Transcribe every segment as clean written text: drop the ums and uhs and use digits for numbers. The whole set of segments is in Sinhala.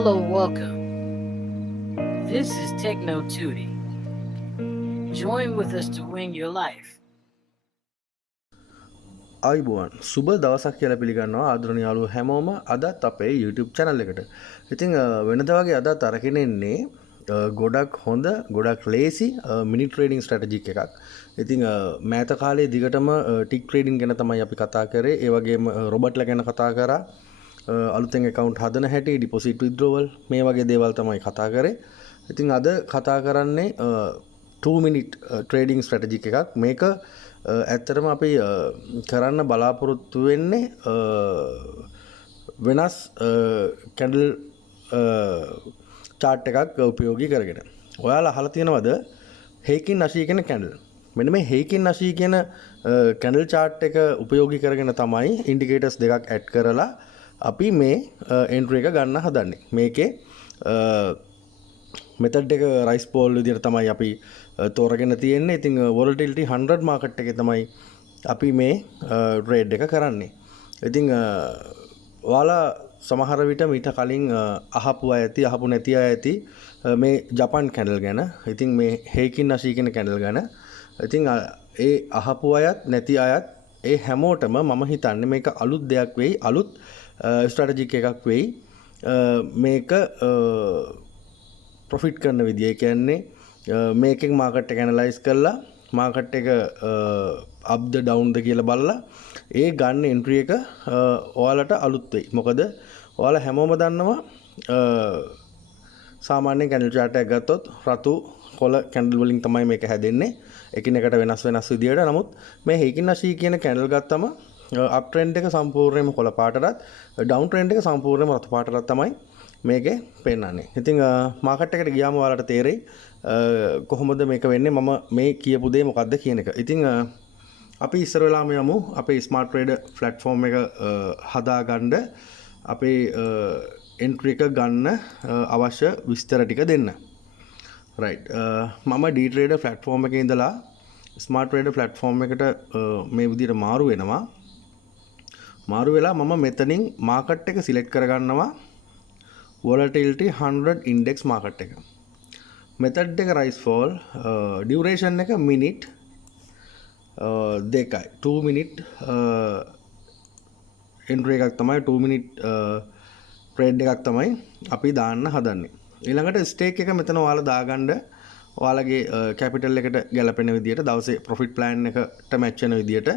Hello, welcome. This is Techno Tootie. Join with us to win your life. අයිබුවන් සුබ දවසක් කියලා පිළිගන්නවා ආදරණීය යාළුවෝ හැමෝම අදත් අපේ YouTube channel එකට. ඉතින් වෙනදා වගේ අදත් අරගෙන එන්නේ ගොඩක් හොඳ ගොඩක් ලේසි මිනි ට්‍රේඩින් ස්ට්‍රැටජික් එකක්. ඉතින් මෑත කාලේ දිගටම ටික් ට්‍රේඩින් ගැන තමයි අපි කතා කරේ. ඒ වගේම රොබර්ට්ලා ගැන කතා කරා. අලුතෙන් account හදන හැටි, deposit withdrawal මේ වගේ දේවල් තමයි කතා කරේ. ඉතින් අද කතා කරන්නේ 2 minute trading strategy එකක්. මේක ඇත්තටම අපි කරන්න බලාපොරොත්තු වෙන්නේ වෙනස් කැන්ඩල් chart එකක් උපයෝගී කරගෙන. ඔයාලා අහලා තියෙනවද හේකින් 80 කියන කැන්ඩල්? මෙන්න මේ හේකින් 80 කියන කැන්ඩල් chart එක උපයෝගී කරගෙන තමයි indicators දෙකක් add කරලා අපි මේ entry එක ගන්න හදන්නේ. මේකේ method එක rice ball විදිහට තමයි අපි තෝරගෙන තියෙන්නේ. ඉතින් volatility 100 market එකේ තමයි අපි මේ trade එක කරන්නේ. ඉතින් ඔයාලා සමහර විට මීට කලින් අහපු අය ඇති අහපු නැති අය ඇති මේ ජපාන් කැන්ඩල් ගැන. ඉතින් මේ හේකින් 80 කියන කැන්ඩල් ගැන. ඉතින් ඒ අහපු අයත් නැති අයත් ඒ හැමෝටම මම හිතන්නේ මේක අලුත් දෙයක් වෙයි, අලුත් ස්ට්‍රැටජික් එකක් වෙයි. මේක ප්‍රොෆිට් කරන විදිය. ඒ කියන්නේ මේකෙන් මාකට් එක ඇනලයිස් කරලා මාකට් එක අප්ද ඩවුන්ද කියලා බලලා ඒ ගන්න එන්ට්‍රි එක ඔයාලට අලුත් වෙයි. මොකද ඔයාලා හැමෝම දන්නවා සාමාන්‍ය කැන්ඩල් chart එකක් ගත්තොත් රතු කොළ කැන්ඩල් වලින් තමයි මේක හැදෙන්නේ. එකිනෙකට වෙනස් විදියට. නමුත් මේ හේකින් 80 කියන කැන්ඩල් ගත්තම අප් ට්‍රෙන්ඩ් එක සම්පූර්ණයෙන්ම කොළ පාටටත් ඩවුන් ට්‍රෙන්ඩ් එක සම්පූර්ණයෙන්ම රතු පාටටත් තමයි මේකේ පෙන්නන්නේ. ඉතින් මාකට් එකට ගියාම ඔයාලට තේරෙයි කොහොමද මේක වෙන්නේ, මම මේ කියපු දේ මොකද්ද කියන එක. ඉතින් අපි ඉස්සර වෙලාම යමු අපේ ස්මාර්ට් ට්‍රේඩර් ප්ලැට්ෆෝම් එක හදාගන්න අපේ එන්ට්‍රි එක ගන්න අවශ්‍ය විස්තර ටික දෙන්න. රයිට්. මම ඩී ට්‍රේඩර් ප්ලැට්ෆෝම් එකේ ඉඳලා ස්මාර්ට් ට්‍රේඩර් ප්ලැට්ෆෝම් එකට මේ විදිහට මාරු වෙනවා. මාරු වෙලා මම මෙතනින් මාකට් එක සිලෙක්ට් කරගන්නවා volatility 100 index market එක. method එක rise fall, duration එක minute දෙකයි. 2 minute entry එකක් තමයි, 2 minute trade එකක් තමයි අපි දාන්න හදන්නේ. ඊළඟට stake එක මෙතන ඔයාලා දාගන්න ඔයාලගේ capital එකට ගැලපෙන විදියට දවසේ profit plan එකට match වෙන විදියට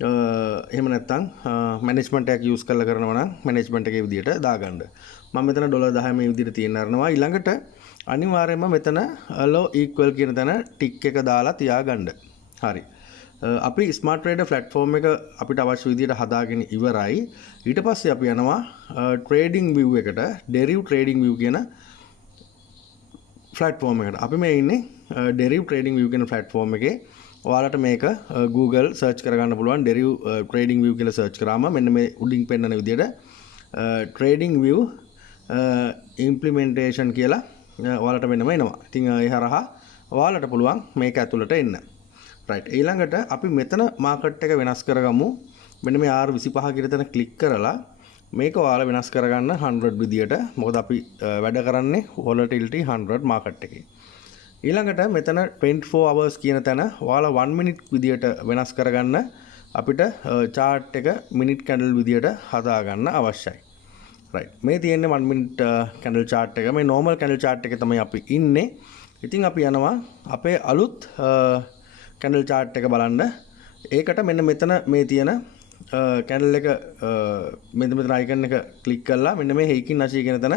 එහෙම නැත්නම් මැනේජ්මන්ට් එකක් යූස් කරලා කරනවා නම් මැනේජ්මන්ට් එකේ විදියට දාගන්න. මම මෙතන $10 මේ විදියට තියෙන අරනවා. ඊළඟට අනිවාර්යයෙන්ම මෙතන low equal කියන තැන ටික් එක දාලා තියාගන්න. හරි. අපි ස්මාර්ට් ට්‍රේඩර් ප්ලැට්ෆෝම් එක අපිට අවශ්‍ය විදියට හදාගෙන ඉවරයි. ඊට පස්සේ අපි යනවා ට්‍රේඩින් view එකට, Deriv trading view කියන platform එකට. අපි මේ ඉන්නේ Deriv trading view කියන platform එකේ. ඔයාලට මේක Google search කරගන්න පුළුවන්. Deriv trading view කියලා search කරාම මෙන්න මේ උඩින් පෙන්නන විදියට trading view implementation කියලා ඔයාලට මෙන්නම එනවා. ඉතින් ඒ හරහා ඔයාලට පුළුවන් මේක ඇතුළට එන්න. right. ඊළඟට අපි මෙතන මාකට් එක වෙනස් කරගමු. මෙන්න මේ R25 කියන තැන ක්ලික් කරලා මේක ඔයාලා වෙනස් කරගන්න 100 විදියට. මොකද අපි වැඩ කරන්නේ volatility 100 මාකට් එකේ. ඊළඟට මෙතන 24 hours කියන තැන ඔයාලා 1 minute විදියට වෙනස් කරගන්න අපිට chart එක minute candle විදියට හදාගන්න අවශ්‍යයි. right. මේ තියෙන්නේ 1 minute candle chart එක. මේ normal candle chart එකේ තමයි අපි ඉන්නේ. ඉතින් අපි යනවා අපේ අලුත් candle chart එක බලන්න. ඒකට මෙන්න මෙතන මේ තියෙන candle එක මෙතන icon එක click කරලා මෙන්න මේ හේකින් 80 කියන තැන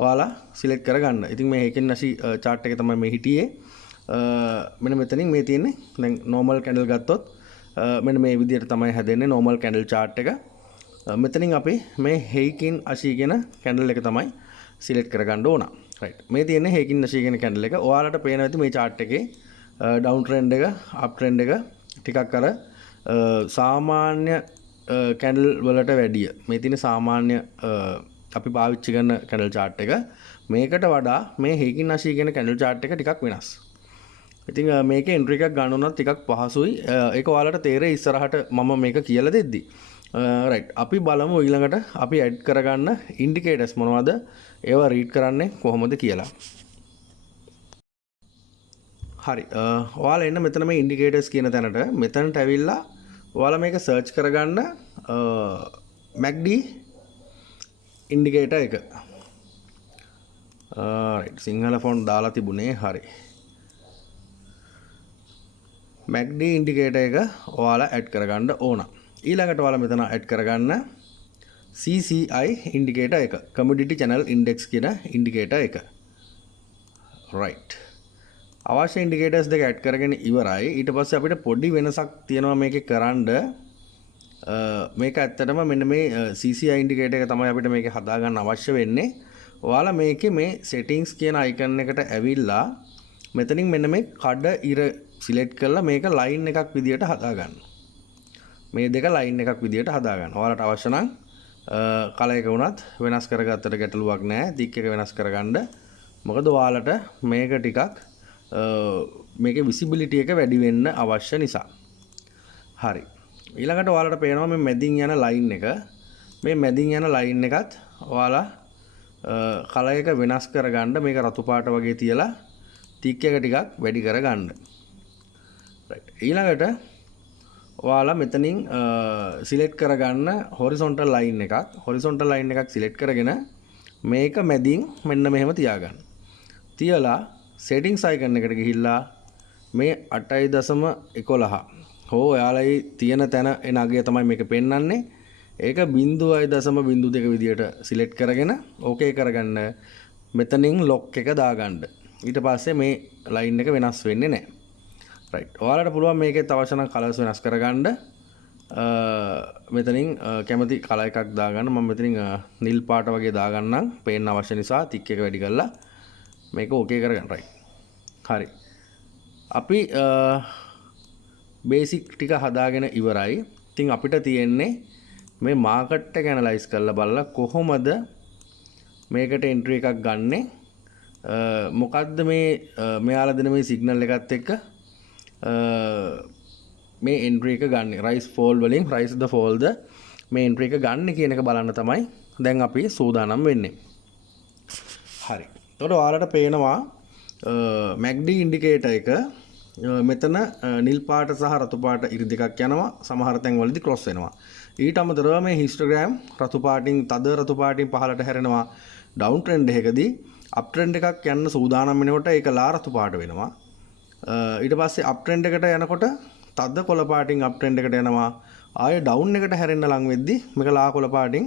ඔයාලා සිලෙක්ට් කරගන්න. ඉතින් මේ හේකින් 80 chart එක තමයි මේ හිටියේ. මෙන්න මෙතනින් මේ තියෙන්නේ. දැන් normal candle ගත්තොත් මෙන්න මේ විදිහට තමයි හැදෙන්නේ normal candle chart එක. මෙතනින් අපි මේ හේකින් 80 කියන candle එක තමයි සිලෙක්ට් කරගන්න ඕන. right. මේ තියෙන්නේ හේකින් 80 කියන candle එක. ඔයාලට පේනවා ඇති මේ chart එකේ down trend එක, up trend එක ටිකක් අර සාමාන්‍ය candle වලට වැඩිය. මේ තියෙන සාමාන්‍ය අපි පාවිච්චි කරන candle chart එක මේකට වඩා මේ හේකින් 80 කියන candle chart එක ටිකක් වෙනස්. ඉතින් මේකේ entry එකක් ගන්න උනත් ටිකක් පහසුයි. ඒක ඔයාලට තේරෙයි ඉස්සරහට මම මේක කියලා දෙද්දි. රයිට් අපි බලමු ඊළඟට අපි ඇඩ් කරගන්න ඉන්ඩිකේටර්ස් මොනවද ඒවා රීඩ් කරන්නේ කොහොමද කියලා. හරි ඔයාලා එන්න මෙතන මේ ඉන්ඩිකේටර්ස් කියන තැනට මෙතනට ඇවිල්ලා ඔයාලා මේක සර්ච් කරගන්න MACD ඉන්ඩිකේටර් එක. සිංහල ෆොන්ට් දාලා තිබුණේ හරි. MACD ඉන්ඩිකේටර් එක ඔයාලා ඇඩ් කරගන්න ඕන. ඊළඟට ඔයාලා මෙතන ඇඩ් කරගන්න CCI ඉන්ඩිකේටර් එක. කමොඩිටි චැනල් ඉන්ඩෙක්ස් කියන ඉන්ඩිකේටර් එක. right. අවශ්‍ය ඉන්ඩිකේටර්ස් දෙක ඇඩ් කරගෙන ඉවරයි. ඊට පස්සේ අපිට පොඩි වෙනසක් තියෙනවා මේකේ කරන්න. මේක ඇත්තටම මෙන්න මේ CCI ඉන්ඩිකේටර් එක තමයි අපිට මේකේ හදාගන්න අවශ්‍ය වෙන්නේ. ඔයාලා මේකේ මේ settings කියන icon එකට ඇවිල්ලා මෙතනින් මෙන්න මේ කඩ ඉර සිලෙක්ට් කරලා මේක ලයින් එකක් විදියට හදාගන්න. මේ දෙක ලයින් එකක් විදියට හදාගන්න. ඔයාලට අවශ්‍ය නම් කලර් එක වුණත් වෙනස් කරගත්තට ගැටලුවක් නැහැ. thick එක වෙනස් කරගන්න. මොකද ඔයාලට මේක ටිකක් මේකේ visibility එක වැඩි වෙන්න අවශ්‍ය නිසා. හරි. ඊළඟට ඔයාලට පේනවා මේ මැදින් යන ලයින් එක. මේ මැදින් යන ලයින් එකත් ඔයාලා කලර් එක වෙනස් කරගන්න මේක රතු පාට වගේ තියලා thick එක ටිකක් වැඩි කරගන්න. right. ඊළඟට ඔයාලා මෙතනින් සිලෙක්ට් කරගන්න horizontal line එකක්. horizontal line එකක් සිලෙක්ට් කරගෙන මේක මැදින් මෙන්න මෙහෙම තියාගන්න. තියලා settings icon එකට ගිහිල්ලා මේ 8.11 හෝ ඔයාලයි තියෙන තැන එන අගය තමයි මේක පෙන්වන්නේ. ඒක 0.02 විදියට සිලෙක්ට් කරගෙන ඕකේ කරගන්න. මෙතනින් ලොක් එක දාගන්න. ඊට පස්සේ මේ ලයින් එක වෙනස් වෙන්නේ නැහැ. right. ඔයාලට පුළුවන් මේකේ අවශ්‍ය නම් කලර්ස් වෙනස් කරගන්න. මෙතනින් කැමති කලර් එකක් දාගන්න. මම මෙතනින් නිල් පාට වගේ දාගන්නම්. පේන්න අවශ්‍ය නිසා තික් එක වැඩි කරලා මේක ඕකේ කරගන්න. right. හරි. අපි බේසික් ටික හදාගෙන ඉවරයි. ඉතින් අපිට තියෙන්නේ මේ මාකට් එක ඇනලයිස් කරලා බලලා කොහොමද මේකට එන්ට්‍රි එකක් ගන්නෙ. මොකද්ද මේ මෙයාලා දෙන මේ සිග්නල් එකත් එක්ක මේ එන්ට්‍රි එක ගන්න. රයිස් ෆෝල් වලින් රයිස් ද ෆෝල්ද මේ එන්ට්‍රි එක ගන්න කියන එක බලන්න තමයි දැන් අපි සූදානම් වෙන්නේ. හරි. එතකොට ඔයාලට පේනවා MACD ඉන්ඩිකේටර් එක මෙතන නිල් පාට සහ රතු පාට ඉරි දෙකක් යනවා. සමහර තැන් වලදී ක්‍රොස් වෙනවා. ඊට අමතරව මේ හිස්ටෝග්‍රෑම් රතු පාටින් තද රතු පාටින් පහළට හැරෙනවා. ඩවුන් ට්‍රෙන්ඩ් එකකදී අප් ට්‍රෙන්ඩ් එකක් යන්න සූදානම් වෙනකොට ඒක ලා රතු පාට වෙනවා. ඊට පස්සේ අප් ට්‍රෙන්ඩ් එකට යනකොට තද කොළ පාටින් අප් ට්‍රෙන්ඩ් එකට යනවා. ආයෙ ඩවුන් එකට හැරෙන්න ලඟ වෙද්දි මේක ලා කොළ පාටින්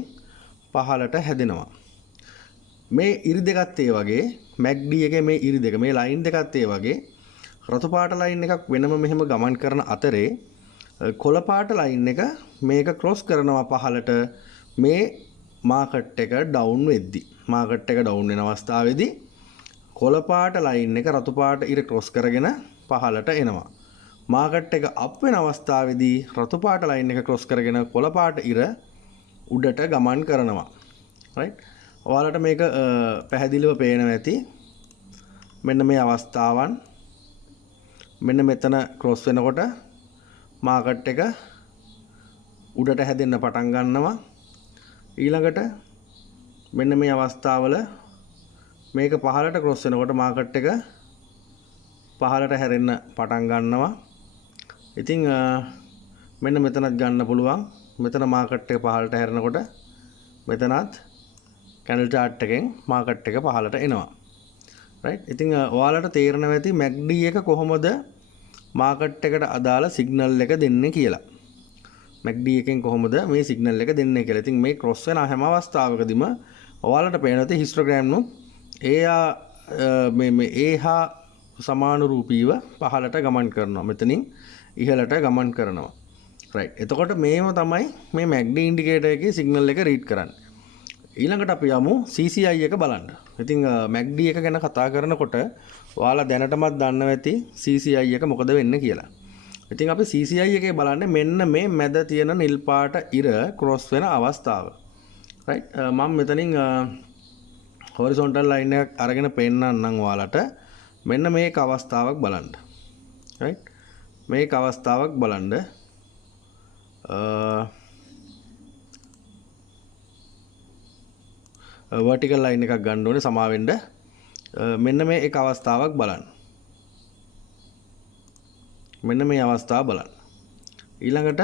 පහළට හැදෙනවා. මේ ඉරි දෙකත් ඒ වගේ MACD එකේ මේ ඉරි දෙක මේ ලයින් දෙකත් ඒ වගේ රතු පාට ලයින් එකක් වෙනම මෙහෙම ගමන් කරන අතරේ කොළ පාට ලයින් එක මේක ක්‍රොස් කරනවා පහළට මේ මාකට් එක ඩවුන් වෙද්දි. මාකට් එක ඩවුන් වෙන අවස්ථාවේදී කොළ පාට ලයින් එක රතු පාට ඉර ක්‍රොස් කරගෙන පහළට එනවා. මාකට් එක අප් වෙන අවස්ථාවේදී රතු පාට ලයින් එක ක්‍රොස් කරගෙන කොළ පාට ඉර උඩට ගමන් කරනවා. right. ඔයාලට මේක පැහැදිලිව පේනවා ඇති. මෙන්න මේ අවස්ථාවන් මෙන්න මෙතන ක්‍රොස් වෙනකොට මාකට් එක උඩට හැදෙන්න පටන් ගන්නවා. ඊළඟට මෙන්න මේ අවස්ථාවල මේක පහළට ක්‍රොස් වෙනකොට මාකට් එක පහළට හැරෙන්න පටන් ගන්නවා. ඉතින් මෙන්න මෙතනත් ගන්න පුළුවන්. මෙතන මාකට් එක පහළට හැරෙනකොට මෙතනත් කැන්ඩල් chart එකෙන් මාකට් එක පහළට එනවා. right. ඉතින් ඔයාලට තේරෙනවා ඇති MACD එක කොහොමද මාකට් එකට අදාළ සිග්නල් එක දෙන්නේ කියලා. MACD එකෙන් කොහොමද මේ සිග්නල් එක දෙන්නේ කියලා. ඉතින් මේ ක්‍රොස් වෙන හැම අවස්ථාවකදීම ඔයාලට පේනවා ඇති හිස්ටෝග්‍රෑම් නුත් මේ ඒහා සමානුරූපීව පහළට ගමන් කරනවා. මෙතනින් ඉහළට ගමන් කරනවා. right. එතකොට මේව තමයි මේ MACD ඉන්ඩිකේටර් එකේ සිග්නල් එක රීඩ් කරන්නේ. ඊළඟට අපි යමු CCI එක බලන්න. ඉතින් MACD එක ගැන කතා කරනකොට ඔයාලා දැනටමත් දන්නවා ඇති CCI එක මොකද වෙන්නේ කියලා. ඉතින් අපි CCI එකේ බලන්නේ මෙන්න මේ මැද තියෙන නිල් පාට ඉර ක්‍රොස් වෙන අවස්ථාව. right. මම මෙතනින් horizontal line එකක් අරගෙන පෙන්නන්නම් ඔයාලට. මෙන්න මේක අවස්ථාවක් බලන්න. right. මේක අවස්ථාවක් බලන්න. vertical line එකක් ගන්න ඕනේ සමා වෙන්න. මෙන්න මේ එක අවස්ථාවක් බලන්න. මෙන්න මේ අවස්ථාව බලන්න. ඊළඟට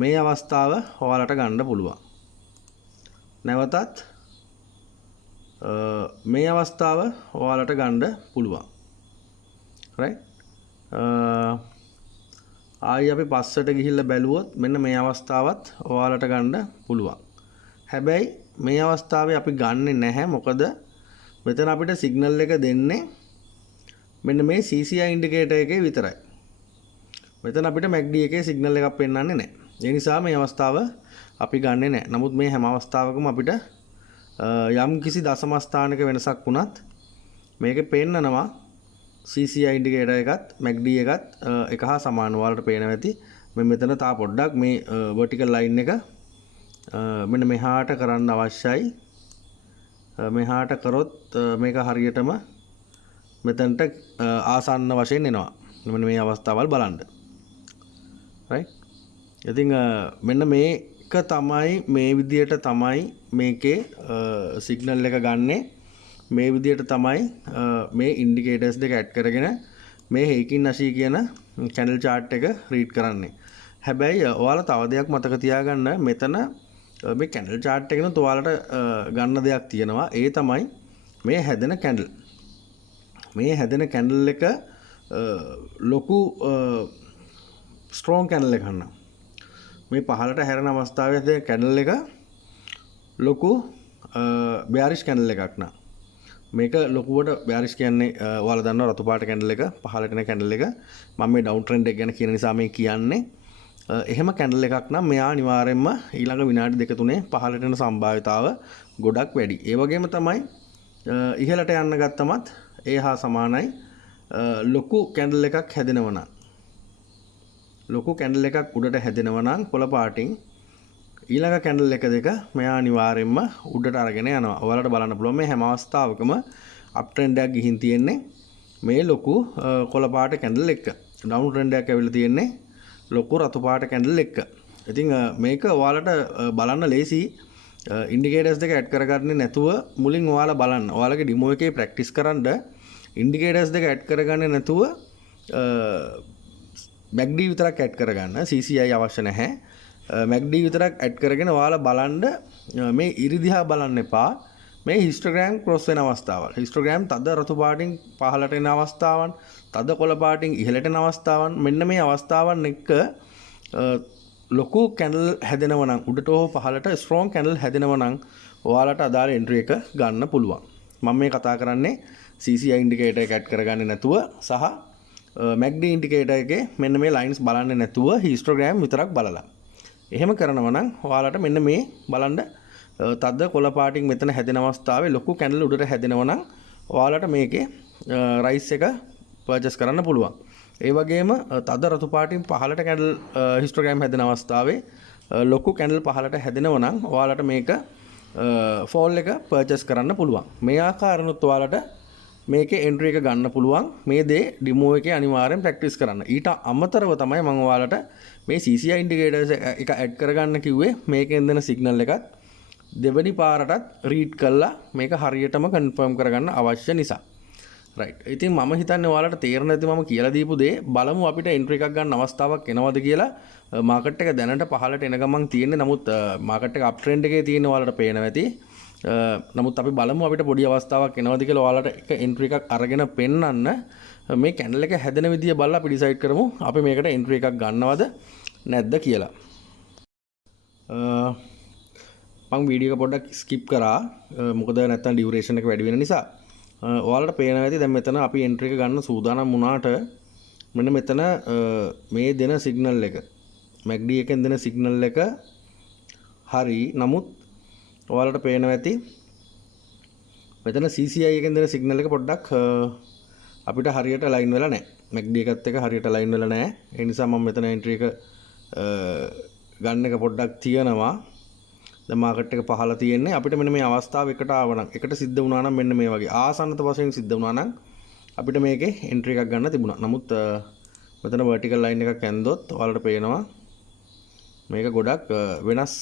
මේ අවස්ථාව ඔයාලට ගන්න පුළුවන්. නැවතත් මේ අවස්ථාව ඔයාලට ගන්න පුළුවන්. right? ආයි අපි පස්සට ගිහිල්ලා බැලුවොත් මෙන්න මේ අවස්ථාවත් ඔයාලට ගන්න පුළුවන්. හැබැයි මේ අවස්ථාවේ අපි ගන්නෙ නැහැ. මොකද මෙතන අපිට සිග්නල් එක දෙන්නේ මෙන්න මේ CCI ඉන්ඩිකේටර් එකේ විතරයි. මෙතන අපිට MACD එකේ සිග්නල් එකක් පෙන්වන්නේ නැහැ. ඒ නිසා මේ අවස්ථාව අපි ගන්නෙ නැහැ. නමුත් මේ හැම අවස්ථාවකම අපිට යම් කිසි දශම ස්ථානක වෙනසක් වුණත් මේකේ පෙන්නනවා CCI ඉන්ඩිකේටර් එකත් MACD එකත් එක හා සමාන වලට පේනවා ඇති. මෙතන තා පොඩ්ඩක් මේ vertical line එක මෙන්න මෙහාට කරන්න අවශ්‍යයි. මෙහාට කරොත් මේක හරියටම මෙතනට ආසන්න වශයෙන් එනවා. මෙන්න මේ අවස්ථාවල් බලන්න. right? ඉතින් මෙන්න මේක තමයි මේ විදියට තමයි මේකේ සිග්නල් එක ගන්නෙ. මේ විදියට තමයි මේ ඉන්ඩිකේටර්ස් දෙක ඇඩ් කරගෙන මේ හේකින් අශී කියන channel chart එක රීඩ් කරන්නේ. හැබැයි ඔයාලා තව දෙයක් මතක තියාගන්න මෙතන මේ candle chart එකෙන් ඔයාලට ගන්න දෙයක් තියෙනවා. ඒ තමයි මේ හැදෙන candle. මේ හැදෙන candle එක ලොකු strong candle එකක් ගන්න. මේ පහළට හැරෙන අවස්ථාවේ හැදෙන candle එක ලොකු bearish candle එකක් නා. මේක ලොකුවට bearish කියන්නේ ඔයාලා දන්නවා රතු පාට candle එක පහළට එන candle එක. මම මේ down trend එක ගැන කියන නිසා මේ කියන්නේ. එහෙම candle එකක් නම් මෙයා අනිවාර්යයෙන්ම ඊළඟ විනාඩි දෙක තුනේ පහළට එන සම්භාවිතාව ගොඩක් වැඩි. ඒ වගේම තමයි ඉහළට යන්න ගත්තමත් ඒ හා සමානයි. ලොකු candle එකක් හැදෙනවා නම් ලොකු candle එකක් උඩට හැදෙනවා නම් කොළ පාටින් ඊළඟ candle එක දෙක මෙයා අනිවාර්යයෙන්ම උඩට අරගෙන යනවා. ඔයාලට බලන්න පුළුවන් මේ හැම අවස්ථාවකම up trend එකක් ගිහින් තියෙන්නේ මේ ලොකු කොළ පාට candle එක. down trend එකක් ඇවිල්ලා තියෙන්නේ ලොකු රතු පාට candle එක. ඉතින් මේක ඔයාලට බලන්න ලේසි. ඉන්ඩිකේටර්ස් දෙක ඇඩ් කරගන්නේ නැතුව මුලින් ඔයාලා බලන්න. ඔයාලගේ ඩෙමෝ එකේ ප්‍රැක්ටිස් කරන්න ඉන්ඩිකේටර්ස් දෙක ඇඩ් කරගන්නේ නැතුව MACD විතරක් ඇඩ් කරගන්න. CCI අවශ්‍ය නැහැ. MACD විතරක් ඇඩ් කරගෙන ඔයාලා බලන්න මේ ඉරිදිහා බලන්න එපා. මේ හිස්ටෝග්‍රෑම් ක්‍රොස් වෙන අවස්ථාවල්. හිස්ටෝග්‍රෑම් තද රතු පාටින් පහළට එන අවස්ථාවන්, තද කොළ පාටින් ඉහළට එන අවස්ථාවන්, මෙන්න මේ අවස්ථාවන් එක්ක ලොකු කැන්ඩල් හැදෙනවා නම් උඩට හෝ පහළට ස්ට්‍රෝං කැන්ඩල් හැදෙනවා නම් ඔයාලට අදාළ එන්ට්‍රි එක ගන්න පුළුවන්. මම මේ කතා කරන්නේ CCI ඉන්ඩිකේටර් එක ඇඩ් කරගන්නේ නැතුව සහ MACD ඉන්ඩිකේටර් එකේ මෙන්න මේ ලයින්ස් බලන්නේ නැතුව හිස්ටෝග්‍රෑම් විතරක් බලලා. එහෙම කරනවා නම් ඔයාලට මෙන්න මේ බලන්න තද කොළ පාටින් මෙතන හැදෙන අවස්ථාවේ ලොකු කැන්ඩල් උඩට හැදෙනවා නම් ඔයාලට මේකේ රයිස් එක පර්චේස් කරන්න පුළුවන්. ඒ වගේම තද රතු පාටින් පහළට කැන්ඩල් හිස්ටෝග්‍රෑම් හැදෙන අවස්ථාවේ ලොකු කැන්ඩල් පහළට හැදෙනවා නම් ඔයාලට මේක ෆෝල් එක පර්චේස් කරන්න පුළුවන්. මේ ආකාරනොත් ඔයාලට මේකේ එන්ට්‍රි එක ගන්න පුළුවන්. මේ දේ ඩෙමෝ එකේ අනිවාර්යෙන් ප්‍රැක්ටිස් කරන්න. ඊට අමතරව තමයි මම ඔයාලට මේ CCI ඉන්ඩිකේටර්ස් එක ඇඩ් කරගන්න කිව්වේ. මේකෙන් දෙන සිග්නල් එකත් දෙවනි පාරටත් රීඩ් කළා මේක හරියටම කන්ෆර්ම් කරගන්න අවශ්‍ය නිසා. රයිට්. ඉතින් මම හිතන්නේ ඔයාලට තේරෙන ඇති මම කියලා දීපු දේ බලමු අපිට එන්ට්‍රි එකක් ගන්න අවස්ථාවක් එනවද කියලා. මාකට් එක දැනට පහළට එන ගමන් තියෙන්නේ. නමුත් මාකට් එක අප් ට්‍රෙන්ඩ් එකේ තියෙන ඔයාලට පේනවා ඇති. නමුත් අපි බලමු අපිට පොඩි අවස්ථාවක් එනවද කියලා. ඔයාලට එක එන්ට්‍රි එකක් අරගෙන පෙන්නන්න මේ කැන්ඩල් එක හැදෙන විදිය බලලා අපි ඩිසයිඩ් කරමු අපි මේකට එන්ට්‍රි එකක් ගන්නවද නැද්ද කියලා. මම වීඩියෝ එක පොඩ්ඩක් ස්කිප් කරා. මොකද නැත්තම් ඩියුරේෂන් එක වැඩි වෙන නිසා. ඔයාලට පේනවා ඇති දැන් මෙතන අපි එන්ට්‍රි එක ගන්න සූදානම් වුණාට මෙන්න මෙතන මේ දෙන සිග්නල් එක MACD එකෙන් දෙන සිග්නල් එක හරි. නමුත් ඔයාලට පේනවා ඇති මෙතන CCI එකෙන් දෙන සිග්නල් එක පොඩ්ඩක් අපිට හරියට ලයින් වෙලා නැහැ. MACD එකත් එක්ක හරියට ලයින් වෙලා නැහැ. ඒ නිසා මම මෙතන එන්ට්‍රි එක ගන්න එක පොඩ්ඩක් තියනවා. දැන් මාකට් එක පහළ තියෙන්නේ. අපිට මෙන්න මේ අවස්ථාව එකට ආවනම් එකට සිද්ධ වුණා නම් මෙන්න මේ වගේ ආසන්නත වශයෙන් සිද්ධ වුණා නම් අපිට මේකේ එන්ට්‍රි එකක් ගන්න තිබුණා. නමුත් මෙතන vertical line එකක් ඇන්දොත් ඔයාලට පේනවා මේක ගොඩක් වෙනස්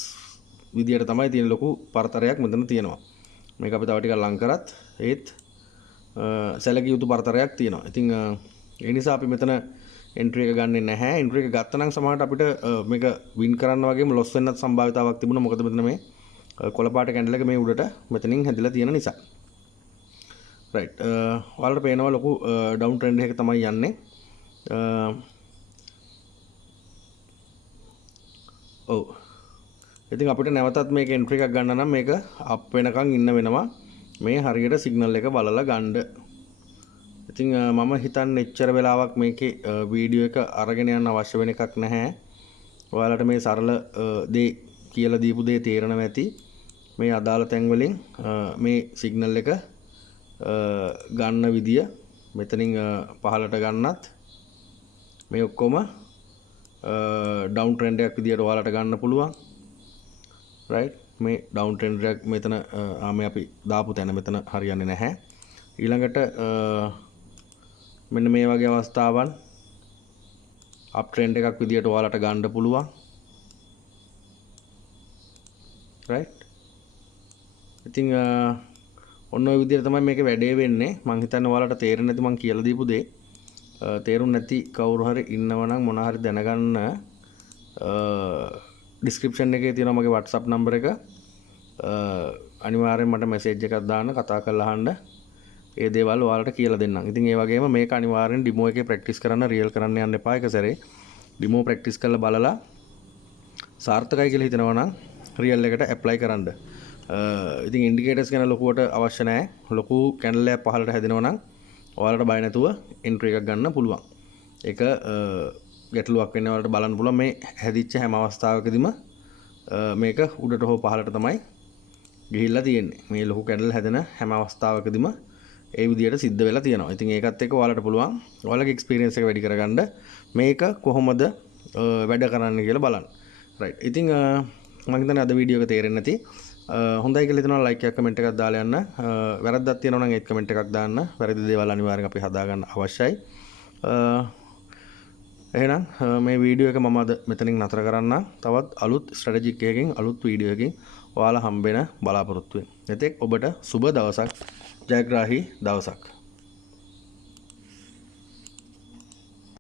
විදියට තමයි තියෙන ලොකු පරතරයක් මෙතන තියෙනවා. මේක අපි තව ටිකක් ලං කරත් ඒත් සැලකිය යුතු පරතරයක් තියෙනවා. ඉතින් ඒ නිසා අපි මෙතන එන්ට්‍රි එක ගන්නෙ නැහැ. එන්ට්‍රි එක ගත්තනම් සමහරට අපිට මේක වින් කරන්න වගේම ලොස් වෙන්නත් සම්භාවිතාවක් තිබුණා. මොකද මෙතන මේ කොළ පාට කැන්ඩල් එක මේ උඩට මෙතනින් හැදිලා තියෙන නිසා. රයිට්. ඔයාලට පේනවා ලොකු ඩවුන් ට්‍රෙන්ඩ් එකක තමයි යන්නේ. ඔව්. ඉතින් අපිට නැවතත් මේක එන්ට්‍රි එකක් ගන්න නම් මේක අප් වෙනකන් ඉන්න වෙනවා. මේ හරියට සිග්නල් එක බලලා ගන්න. ඉතින් මම හිතන්නේ එච්චර වෙලාවක් මේකේ වීඩියෝ එක අරගෙන යන්න අවශ්‍ය වෙන එකක් නැහැ. ඔයාලට මේ සරල දේ කියලා දීපු දේ තේරෙනවා ඇති. මේ අදාළ තැන් වලින් මේ සිග්නල් එක ගන්න විදිය මෙතනින් පහලට ගන්නත් මේ ඔක්කොම ඩවුන් ට්‍රෙන්ඩ් එකක් විදියට ඔයාලට ගන්න පුළුවන්. රයිට්. මේ ඩවුන් ට්‍රෙන්ඩ් එක මෙතන මේ අපි දාපු තැන මෙතන හරියන්නේ නැහැ. ඊළඟට මෙන්න මේ වගේ අවස්ථාවන් අප් ට්‍රෙන්ඩ් එකක් විදියට ඔයාලට ගන්න පුළුවන්. රයිට්. ඉතින් ඔන්න ඔය විදිහට තමයි මේක වැඩේ වෙන්නේ. මම හිතන්නේ ඔයාලට තේරෙන්නේ නැති මම කියලා දීපු දේ. තේරුම් නැති කවුරු හරි ඉන්නවනම් මොන හරි දැනගන්න ඩිස්ක්‍රිප්ෂන් එකේ තියෙනවා මගේ WhatsApp නම්බර එක. අනිවාර්යෙන් මට මැසේජ් එකක් දාන්න, කතා කරලා අහන්න. ඒ දේවල් ඔයාලට කියලා දෙන්නම්. ඉතින් ඒ වගේම මේක අනිවාර්යෙන් ඩිමෝ එකේ ප්‍රැක්ටිස් කරන්න, රියල් කරන්න යන්න එපා එක සැරේ. ඩිමෝ ප්‍රැක්ටිස් කරලා බලලා සාර්ථකයි කියලා හිතනවා නම් රියල් එකට ඇප්ලයි කරන්න. ඉතින් ඉන්ඩිකේටර්ස් ගැන ලොකුවට අවශ්‍ය නැහැ. ලොකු කැන්ඩල් එකක් පහළට හැදෙනවා නම් ඔයාලට බය නැතුව එන්ට්‍රි එකක් ගන්න පුළුවන්. ඒක ගැටලුවක් වෙන්නේ ඔයාලට බලන්න පුළුවන්. මේ හැදිච්ච හැම අවස්ථාවකදීම මේක උඩට හෝ පහළට තමයි ගිහිල්ලා තියෙන්නේ. මේ ලොකු කැන්ඩල් හැදෙන හැම අවස්ථාවකදීම ඒ විදියට සිද්ධ වෙලා තියෙනවා. ඉතින් ඒකත් එක්ක ඔයාලට පුළුවන් ඔයාලගේ එක්ස්පීරියන්ස් එක වැඩි කරගන්න මේක කොහොමද වැඩ කරන්නේ කියලා බලන්න. රයිට්. ඉතින් මම හිතන්නේ අද වීඩියෝ එක තේරෙන්නේ නැති. හොඳයි කියලා හිතනවා ලයික් එකක් කමෙන්ට් එකක් දාලා යන්න. වැරද්දක් තියෙනවා නම් ඒත් කමෙන්ට් එකක් දාන්න. වැරදි දේවල් අනිවාර්යෙන් අපි හදාගන්න අවශ්‍යයි. එහෙනම් මේ වීඩියෝ එක මම අද මෙතනින් නතර කරන්නම්. තවත් අලුත් ස්ට්‍රැටජික් එකකින් අලුත් වීඩියෝ එකකින් ඔයාලා හම්බෙන බලාපොරොත්තු වෙන්න. එතෙක් ඔබට සුබ දවසක්, ජයග්‍රාහී දවසක්.